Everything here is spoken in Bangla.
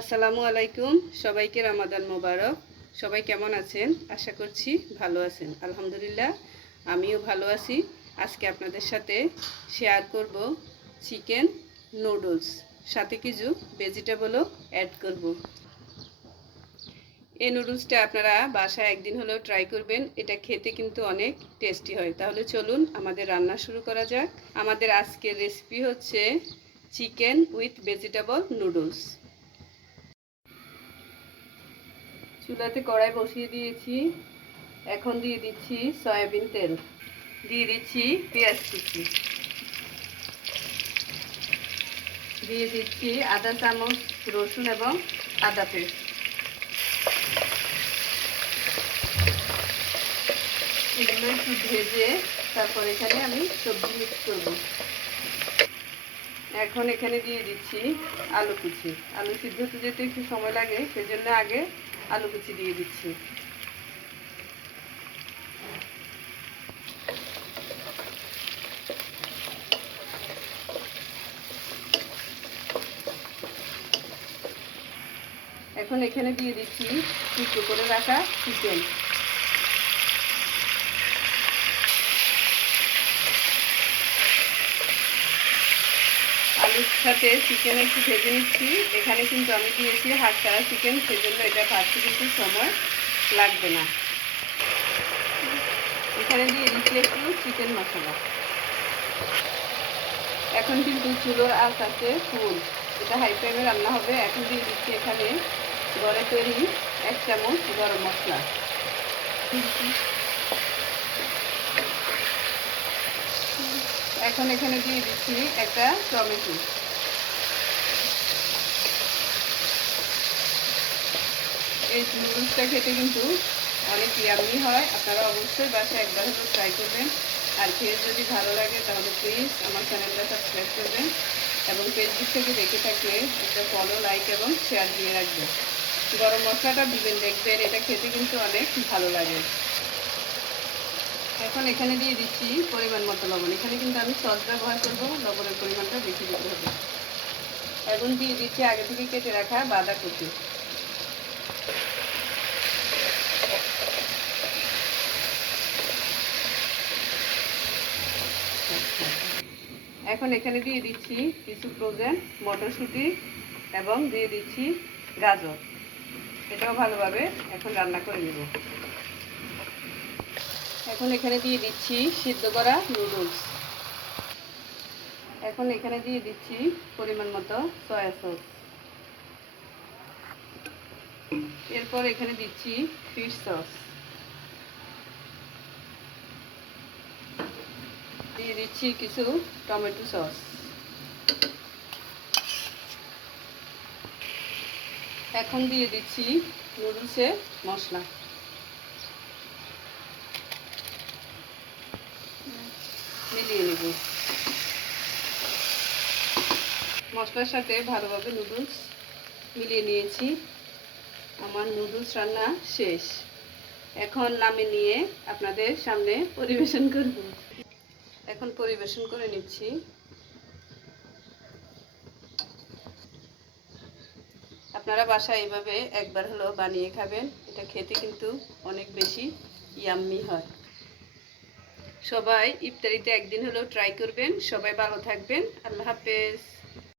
আসসালামু আলাইকুম, সবাইকে রামাদান মোবারক। সবাই কেমন আছেন? আশা করছি ভালো আছেন। আলহামদুলিল্লাহ, আমিও ভালো আছি। আজকে আপনাদের সাথে শেয়ার করব চিকেন নুডলস সাথে কিছু ভেজিটেবলও অ্যাড করব। এই নুডলসটা আপনারা বাসায় একদিন হলেও ট্রাই করবেন। এটা খেতে কিন্তু অনেক টেস্টি হয়। তাহলে চলুন আমাদের রান্না শুরু করা যাক। আমাদের আজকের রেসিপি হচ্ছে চিকেন উইথ ভেজিটেবল নুডলস চুলাতে কড়াই বসিয়ে দিয়েছি। এখন দিয়ে দিচ্ছি সয়াবিন তেল। দিয়ে দিচ্ছি পেঁয়াজ কুচি। দিয়ে দিচ্ছি আদা চামচ রসুন এবং আদা পেস্ট। এগুলো একটু ভেজে তারপর এখানে আমি সবজি মিক্স করব। এখন এখানে দিয়ে দিচ্ছি আলু কুচি। আলু সিদ্ধ হতে যেতে একটু সময় লাগে, সেজন্য আগে আলু কুচি দিয়ে দিচ্ছি। এখন এখানে দিয়ে দিচ্ছি টুকরো করে রাখা চিকেন। সাথে চিকেন একটু ভেজে নিচ্ছি। এখানে কিন্তু আমি দিয়েছি হাত ছাড়া চিকেন সেজন্য এটা ভাজতে কিন্তু সময় লাগবে না। এখানে দিয়ে দিচ্ছি একটু চিকেন মশলা। এখন কিন্তু চুলোর আঁচ আছে ফুল। এটা হাই ফ্লেমে রান্না হবে। এখন দিয়ে দিচ্ছি এখানে ঘরে তৈরি এক চামচ গরম মশলা। এখন এখানে দিয়ে দিচ্ছি একটা টমেটো। এই নুডলসটা খেতে কিন্তু অনেক ইয়ামি হয়। আপনারা অবশ্যই বাসায় একবার হলেও ট্রাই করবেন। আর খেয়ে যদি ভালো লাগে তাহলে প্লিজ আমার চ্যানেলটা সাবস্ক্রাইব করবেন। এবং ফেসবুক থেকে দেখে থাকলে একটা ফলো লাইক এবং শেয়ার দিয়ে রাখবেন। গরম মশলাটা দিবেন, দেখবেন এটা খেতে কিন্তু অনেক ভালো লাগে। এখন এখানে দিয়ে দিচ্ছি পরিমাণ মতো লবণ। এখানে কিন্তু আমি সস ব্যবহার করব, লবণের পরিমাণটা বেশি দিতে হবে। এখন দিয়ে দিচ্ছি আগে থেকে কেটে রাখা বাঁধাকপি। এখন এখানে দিয়ে দিচ্ছি কিছু ফ্রোজেন মটরশুঁটি এবং দিয়ে দিচ্ছি গাজর। এটাও ভালোভাবে এখন রান্না করে নেব। এখন এখানে দিয়ে দিচ্ছি সিদ্ধ করা নুডলস এখন এখানে দিয়ে দিচ্ছি পরিমাণ মতো সয়া সস এরপর এখানে দিচ্ছি ফিশ সস দিয়ে দিচ্ছি কিছু টমেটো সস। এখন দিয়ে দিচ্ছি নুডলসের মশলা। মিলিয়ে নেব। মশলার সাথে ভালোভাবে নুডলস মিলিয়ে নিয়েছি। আমার নুডলস রান্না শেষ। এখন নামে নিয়ে আপনাদের সামনে পরিবেশন করব। এখন পরিবেশন করে নিচ্ছি। আপনারা বাসায় এইভাবে একবার হলো বানিয়ে খাবেন। এটা খেতে কিন্তু অনেক বেশি ইয়াম্মি হয়। সবাই ইফতারিতে একদিন হলো ট্রাই করবেন। সবাই ভালো থাকবেন। আল্লাহ হাফেজ।